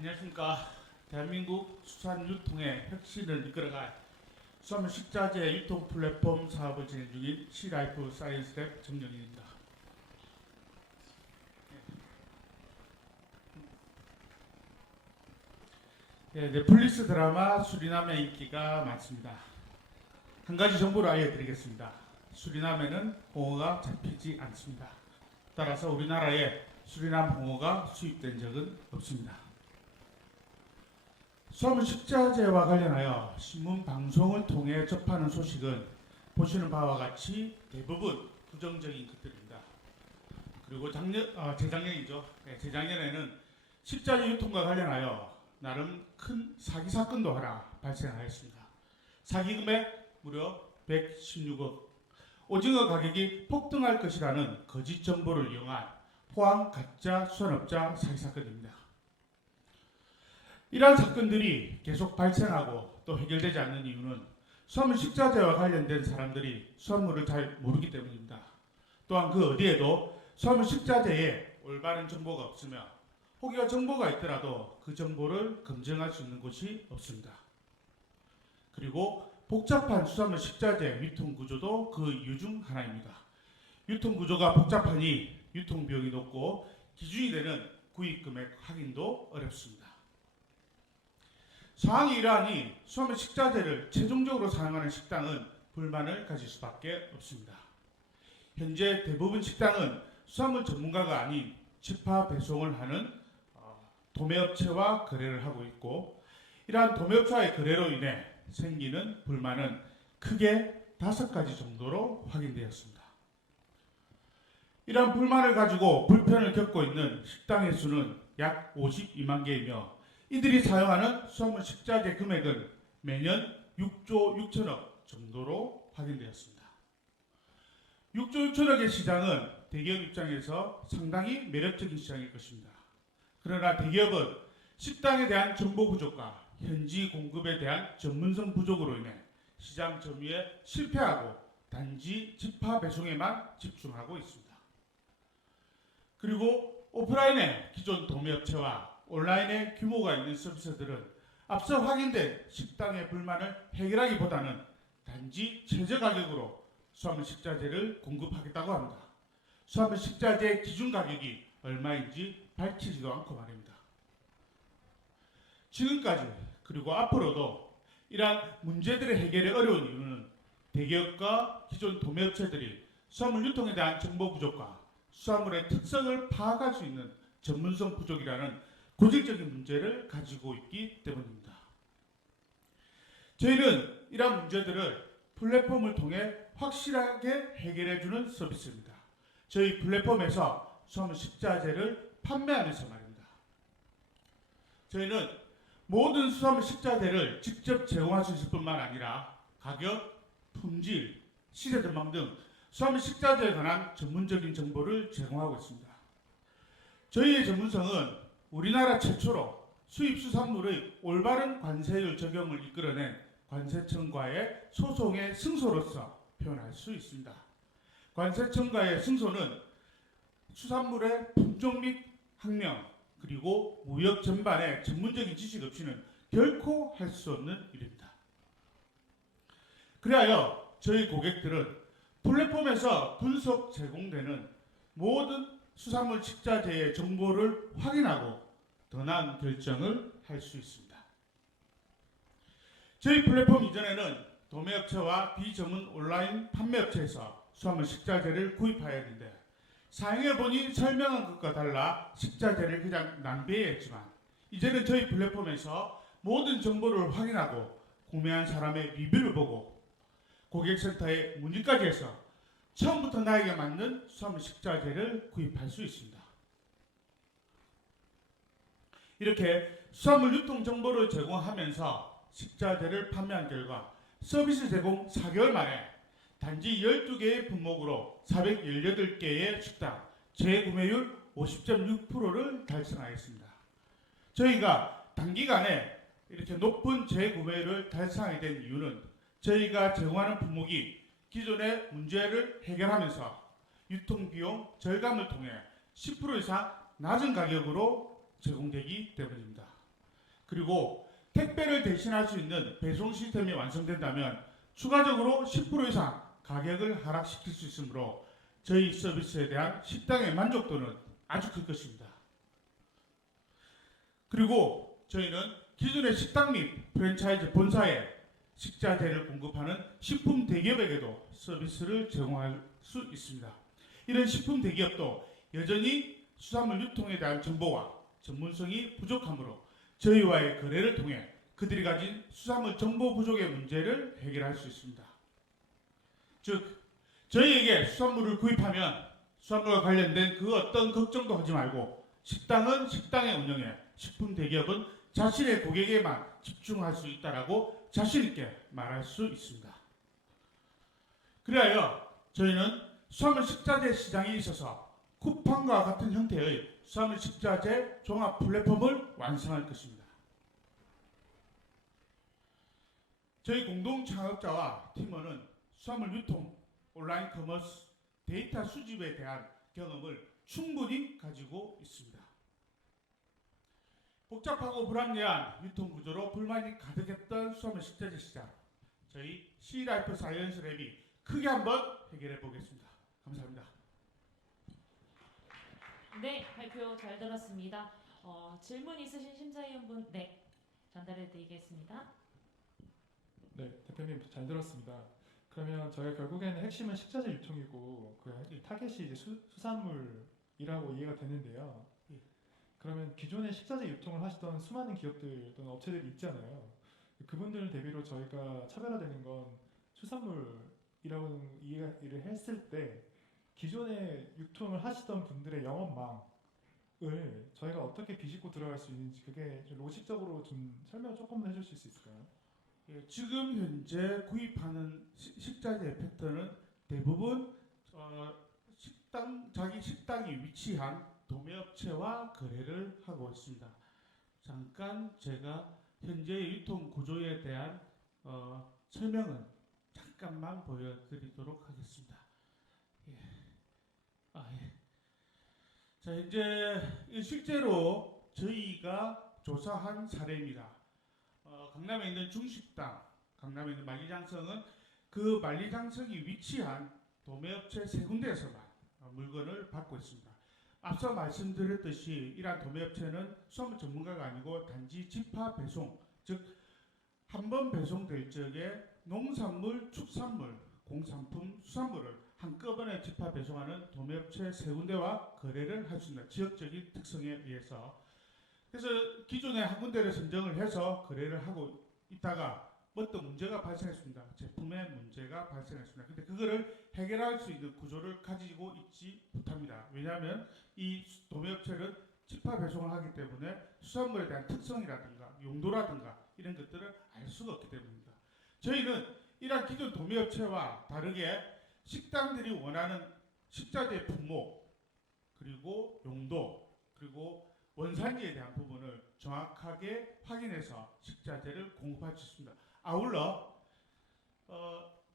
안녕하십니까. 대한민국 수산 유통의 혁신을 이끌어갈 수산물 식자재 유통 플랫폼 사업을 진행 중인 시라이프 사이언스랩 정영인입니다. 넷플릭스 드라마 수리남의 인기가 많습니다. 한 가지 정보를 알려드리겠습니다. 수리남에는 홍어가 잡히지 않습니다. 따라서 우리나라에 수리남 홍어가 수입된 적은 없습니다. 수산물 식자재와 관련하여 신문 방송을 통해 접하는 소식은 보시는 바와 같이 대부분 부정적인 것들입니다. 그리고 재작년이죠. 재작년에는 식자재 유통과 관련하여 나름 큰 사기 사건도 하나 발생하였습니다. 사기 금액 무려 116억. 오징어 가격이 폭등할 것이라는 거짓 정보를 이용한 포항 가짜 수산업자 사기 사건입니다. 이러한 사건들이 계속 발생하고 또 해결되지 않는 이유는 수산물 식자재와 관련된 사람들이 수산물을 잘 모르기 때문입니다. 또한 그 어디에도 수산물 식자재에 올바른 정보가 없으며 혹여 정보가 있더라도 그 정보를 검증할 수 있는 곳이 없습니다. 그리고 복잡한 수산물 식자재 유통 구조도 그 이유 중 하나입니다. 유통 구조가 복잡하니 유통 비용이 높고 기준이 되는 구입 금액 확인도 어렵습니다. 상황이 이러하니 수산물 식자재를 최종적으로 사용하는 식당은 불만을 가질 수밖에 없습니다. 현재 대부분 식당은 수산물 전문가가 아닌 직파 배송을 하는 도매업체와 거래를 하고 있고, 이러한 도매업체와의 거래로 인해 생기는 불만은 크게 5가지 정도로 확인되었습니다. 이러한 불만을 가지고 불편을 겪고 있는 식당의 수는 약 52만 개이며 이들이 사용하는 수산물 식자재 금액은 매년 6조 6천억 정도로 확인되었습니다. 6조 6천억의 시장은 대기업 입장에서 상당히 매력적인 시장일 것입니다. 그러나 대기업은 식당에 대한 정보 부족과 현지 공급에 대한 전문성 부족으로 인해 시장 점유에 실패하고 단지 직파 배송에만 집중하고 있습니다. 그리고 오프라인의 기존 도매업체와 온라인의 규모가 있는 서비스들은 앞서 확인된 식당의 불만을 해결하기보다는 단지 최저 가격으로 수산물 식자재를 공급하겠다고 합니다. 수산물 식자재 기준 가격이 얼마인지 밝히지도 않고 말입니다. 지금까지 그리고 앞으로도 이러한 문제들의 해결이 어려운 이유는 대기업과 기존 도매업체들이 수산물 유통에 대한 정보 부족과 수산물의 특성을 파악할 수 있는 전문성 부족이라는 고질적인 문제를 가지고 있기 때문입니다. 저희는 이러한 문제들을 플랫폼을 통해 확실하게 해결해주는 서비스입니다. 저희 플랫폼에서 수산물 식자재를 판매하면서 말입니다. 저희는 모든 수산물 식자재를 직접 제공할 수 있을 뿐만 아니라 가격, 품질, 시세 전망 등 수산물 식자재에 관한 전문적인 정보를 제공하고 있습니다. 저희의 전문성은 우리나라 최초로 수입 수산물의 올바른 관세율 적용을 이끌어낸 관세청과의 소송의 승소로서 표현할 수 있습니다. 관세청과의 승소는 수산물의 품종 및 학명 그리고 무역 전반의 전문적인 지식 없이는 결코 할 수 없는 일입니다. 그리하여 저희 고객들은 플랫폼에서 분석 제공되는 모든 수산물 식자재의 정보를 확인하고 더 나은 결정을 할 수 있습니다. 저희 플랫폼 이전에는 도매업체와 비전문 온라인 판매업체에서 수산물 식자재를 구입하였는데 사용해보니 설명한 것과 달라 식자재를 그냥 낭비했지만 이제는 저희 플랫폼에서 모든 정보를 확인하고 구매한 사람의 리뷰를 보고 고객센터에 문의까지 해서 처음부터 나에게 맞는 수산물 식자재를 구입할 수 있습니다. 이렇게 수산물 유통 정보를 제공하면서 식자재를 판매한 결과 서비스 제공 4개월 만에 단지 12개의 품목으로 418개의 식당 재구매율 50.6%를 달성하였습니다. 저희가 단기간에 이렇게 높은 재구매율을 달성하게 된 이유는 저희가 제공하는 품목이 기존의 문제를 해결하면서 유통비용 절감을 통해 10% 이상 낮은 가격으로 제공되기 때문입니다. 그리고 택배를 대신할 수 있는 배송 시스템이 완성된다면 추가적으로 10% 이상 가격을 하락시킬 수 있으므로 저희 서비스에 대한 식당의 만족도는 아주 클 것입니다. 그리고 저희는 기존의 식당 및 프랜차이즈 본사에 식자재를 공급하는 식품 대기업에게도 서비스를 제공할 수 있습니다. 이런 식품 대기업도 여전히 수산물 유통에 대한 정보와 전문성이 부족하므로 저희와의 거래를 통해 그들이 가진 수산물 정보 부족의 문제를 해결할 수 있습니다. 즉, 저희에게 수산물을 구입하면 수산물과 관련된 그 어떤 걱정도 하지 말고 식당은 식당의 운영에, 식품 대기업은 자신의 고객에만 집중할 수 있다라고 자신 있게 말할 수 있습니다. 그리하여 저희는 수산물 식자재 시장에 있어서 쿠팡과 같은 형태의 수산물 식자재 종합 플랫폼을 완성할 것입니다. 저희 공동 창업자와 팀원은 수산물 유통, 온라인 커머스, 데이터 수집에 대한 경험을 충분히 가지고 있습니다. 복잡하고 불합리한 유통 구조로 불만이 가득했던 수산물 식자재 시장, 저희 C라이프 사이언스 랩이 크게 한번 해결해 보겠습니다. 감사합니다. 네, 발표 잘 들었습니다. 질문 있으신 심사위원분, 네, 전달해 드리겠습니다. 네, 대표님 잘 들었습니다. 그러면 저희가 결국에는 핵심은 식자재 유통이고 그 타겟이 이제 수산물이라고 이해가 되는데요. 그러면 기존에 식자재 유통을 하시던 수많은 기업들 또는 업체들이 있잖아요. 그분들 대비로 저희가 차별화되는 건 수산물이라고 이해를 했을 때 기존에 유통을 하시던 분들의 영업망을 저희가 어떻게 비집고 들어갈 수 있는지 그게 좀 로직적으로 좀 설명 조금 해주실 수 있을까요? 예, 지금 현재 구입하는 식자재 패턴은 대부분 자기 식당이 위치한 도매업체와 거래를 하고 있습니다. 잠깐 제가 현재 유통 구조에 대한 설명을 잠깐만 보여드리도록 하겠습니다. 예. 예. 자, 현재 실제로 저희가 조사한 사례입니다. 강남에 있는 중식당, 강남에 있는 만리장성은 그 만리장성이 위치한 도매업체 세 군데에서만 물건을 받고 있습니다. 앞서 말씀드렸듯이 이러한 도매업체는 수산물 전문가가 아니고 단지 집화 배송, 즉 한 번 배송될 적에 농산물, 축산물, 공산품, 수산물을 한꺼번에 집화 배송하는 도매업체 세 군데와 거래를 할 수 있습니다. 지역적인 특성에 의해서. 그래서 기존에 한 군데를 선정을 해서 거래를 하고 있다가 어떤 문제가 발생했습니다. 제품에 문제가 발생했습니다. 근데 그거를 해결할 수 있는 구조를 가지고 있지 못합니다. 왜냐하면 이 도매업체는 집화 배송을 하기 때문에 수산물에 대한 특성이라든가 용도라든가 이런 것들을 알 수가 없기 때문입니다. 저희는 이러한 기존 도매업체와 다르게 식당들이 원하는 식자재 품목, 그리고 용도, 그리고 원산지에 대한 부분을 정확하게 확인해서 식자재를 공급할 수 있습니다. 아울러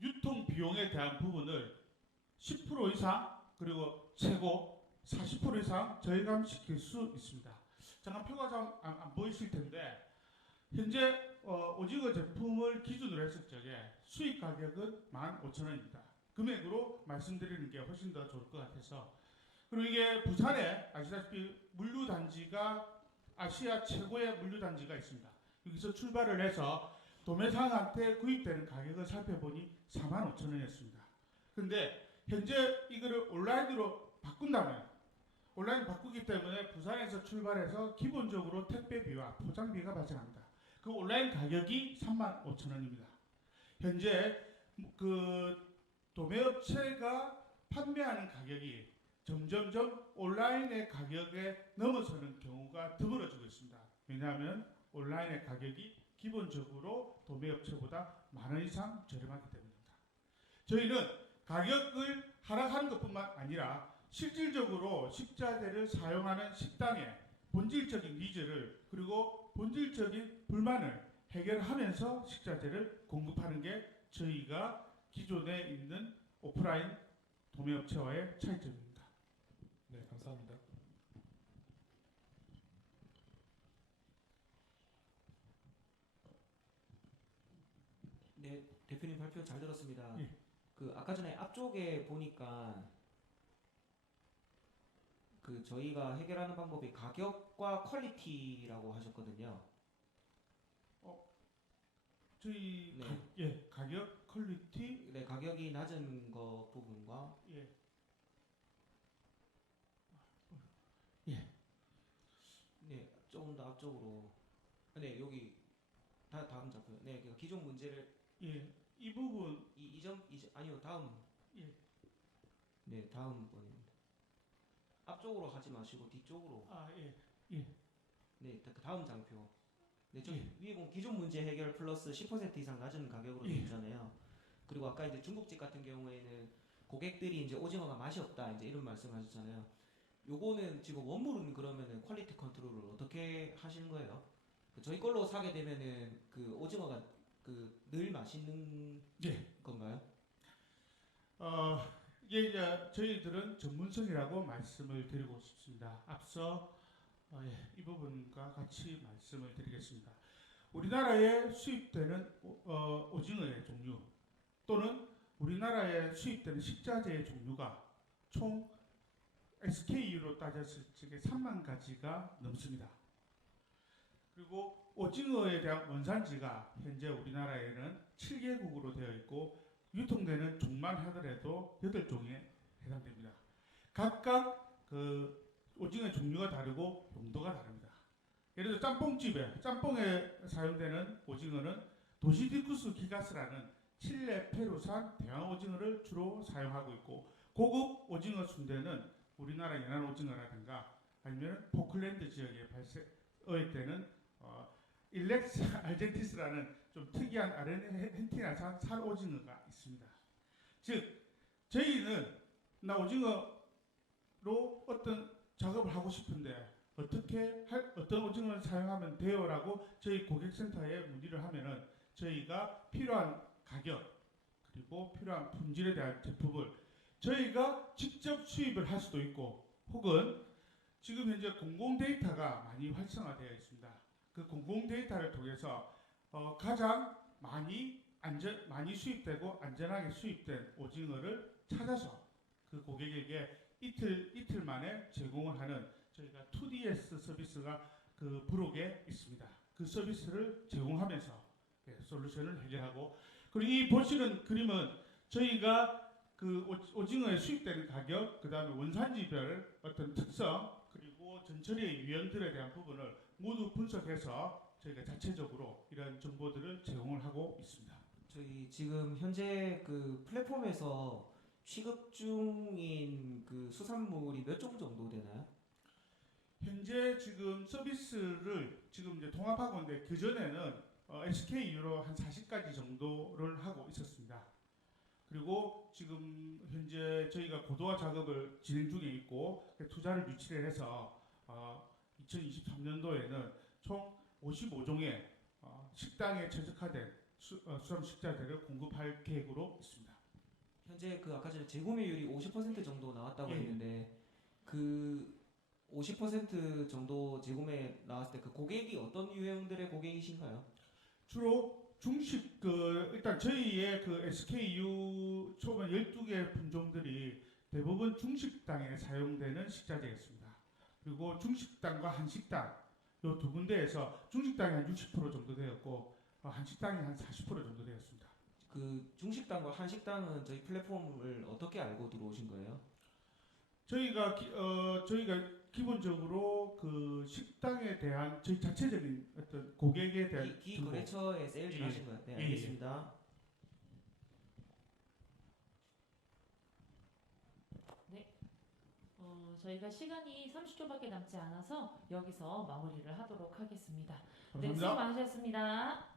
유통 비용에 대한 부분을 10% 이상 그리고 최고 40% 이상 절감시킬 수 있습니다. 잠깐 표가 좀 안 보이실 텐데 현재 오징어 제품을 기준으로 했을 적에 수입 가격은 15,000원입니다. 금액으로 말씀드리는 게 훨씬 더 좋을 것 같아서. 그리고 이게 부산에 아시다시피 물류단지가 아시아 최고의 물류단지가 있습니다. 여기서 출발을 해서 도매상한테 구입되는 가격을 살펴보니 45,000원이었습니다. 근데 현재 이거를 온라인으로 바꾼다면 온라인 바꾸기 때문에 부산에서 출발해서 기본적으로 택배비와 포장비가 발생합니다. 그 온라인 가격이 35,000원입니다. 현재 그 도매업체가 판매하는 가격이 점점점 온라인의 가격에 넘어서는 경우가 드물어지고 있습니다. 왜냐하면 온라인의 가격이 기본적으로 도매업체보다 10,000원 이상 저렴하기 때문입니다. 저희는 가격을 하락하는 것뿐만 아니라 실질적으로 식자재를 사용하는 식당의 본질적인 니즈를 그리고 본질적인 불만을 해결하면서 식자재를 공급하는 게 저희가 기존에 있는 오프라인 도매업체와의 차이점입니다. 네, 감사합니다. 대표님 발표 잘 들었습니다. 예. 그 아까 전에 앞쪽에 보니까 그 저희가 해결하는 방법이 가격과 퀄리티라고 하셨거든요. 저희 네. 가격, 퀄리티, 네, 가격이 낮은 거 부분과 예, 네, 조금 더 앞쪽으로. 네, 여기 다음 작품. 네, 그 기존 문제를 예, 이 부분, 이점 아니요, 다음. 예, 네, 다음 번입니다. 앞쪽으로 하지 마시고 뒤쪽으로. 예, 네, 그 다음 장표. 네, 저 예. 위에 보면 기존 문제 해결 플러스 10% 이상 낮은 가격으로 되어 예. 있잖아요. 그리고 아까 이제 중국집 같은 경우에는 고객들이 이제 오징어가 맛이 없다 이제 이런 말씀하셨잖아요. 요거는 지금 원물은 그러면은 퀄리티 컨트롤을 어떻게 하시는 거예요? 그 저희 걸로 사게 되면은 그 오징어가 그 늘 맛있는 예. 건가요? 이게 이제 저희들은 전문성이라고 말씀을 드리고 싶습니다. 앞서 이 부분과 같이 말씀을 드리겠습니다. 우리나라에 수입되는 오징어의 종류 또는 우리나라에 수입되는 식자재의 종류가 총 SKU로 따졌을 적에 3만 가지가 넘습니다. 그리고 오징어에 대한 원산지가 현재 우리나라에는 7개국으로 되어 있고 유통되는 종만 하더라도 8종에 해당됩니다. 각각 그 오징어 종류가 다르고 용도가 다릅니다. 예를 들어 짬뽕에 사용되는 오징어는 도시디쿠스 기가스라는 칠레, 페루산, 대왕 오징어를 주로 사용하고 있고 고급 오징어 순대는 우리나라 연안 오징어라든가 아니면 포클랜드 지역에 어획되는 일렉스 알젠티스라는 좀 특이한 아르헨티나산 살 오징어가 있습니다. 즉 저희는 나 오징어로 어떤 작업을 하고 싶은데 어떤 오징어를 사용하면 돼요라고 저희 고객센터에 문의를 하면은 저희가 필요한 가격 그리고 필요한 품질에 대한 제품을 저희가 직접 수입을 할 수도 있고 혹은 지금 현재 공공 데이터가 많이 활성화되어 있습니다. 그 공공 데이터를 통해서 가장 많이 수입되고 안전하게 수입된 오징어를 찾아서 그 고객에게 이틀 만에 제공을 하는 저희가 2DS 서비스가 그 부록에 있습니다. 그 서비스를 제공하면서 솔루션을 해결하고 그리고 이 보시는 그림은 저희가 그 오징어에 수입되는 가격, 그 다음에 원산지별 어떤 특성, 그리고 전처리의 유형들에 대한 부분을 모두 분석해서 저희가 자체적으로 이런 정보들을 제공을 하고 있습니다. 저희 지금 현재 그 플랫폼에서 취급 중인 그 수산물이 몇 종 정도 되나요? 현재 지금 서비스를 지금 이제 통합하고 있는데 그 전에는 SKU로 한 40가지 정도를 하고 있었습니다. 그리고 지금 현재 저희가 고도화 작업을 진행 중에 있고 투자를 유치를 해서 2023년도에는 총 55종의 식당에 최적화된 수산 식자재를 공급할 계획으로 있습니다. 현재 그 아까 전에 재구매율이 50% 정도 나왔다고 예. 했는데 그 50% 정도 재구매 나왔을 때 그 고객이 어떤 유형들의 고객이신가요? 주로 중식 일단 저희의 그 SKU 총 12개 품종들이 대부분 중식당에 사용되는 식자재였습니다. 그리고 중식당과 한식당 요 두 군데에서 중식당이 한 60% 정도 되었고 한식당이 한 40% 정도 되었습니다. 그 중식당과 한식당은 저희 플랫폼을 어떻게 알고 들어오신 거예요? 저희가 기본적으로 그 식당에 대한 저희 자체적인 어떤 고객에 대한 기거래처에 세일즈를 하신 거예요? 네, 예, 알겠습니다. 저희가 시간이 30초밖에 남지 않아서 여기서 마무리를 하도록 하겠습니다. 네, 감사합니다. 수고 많으셨습니다.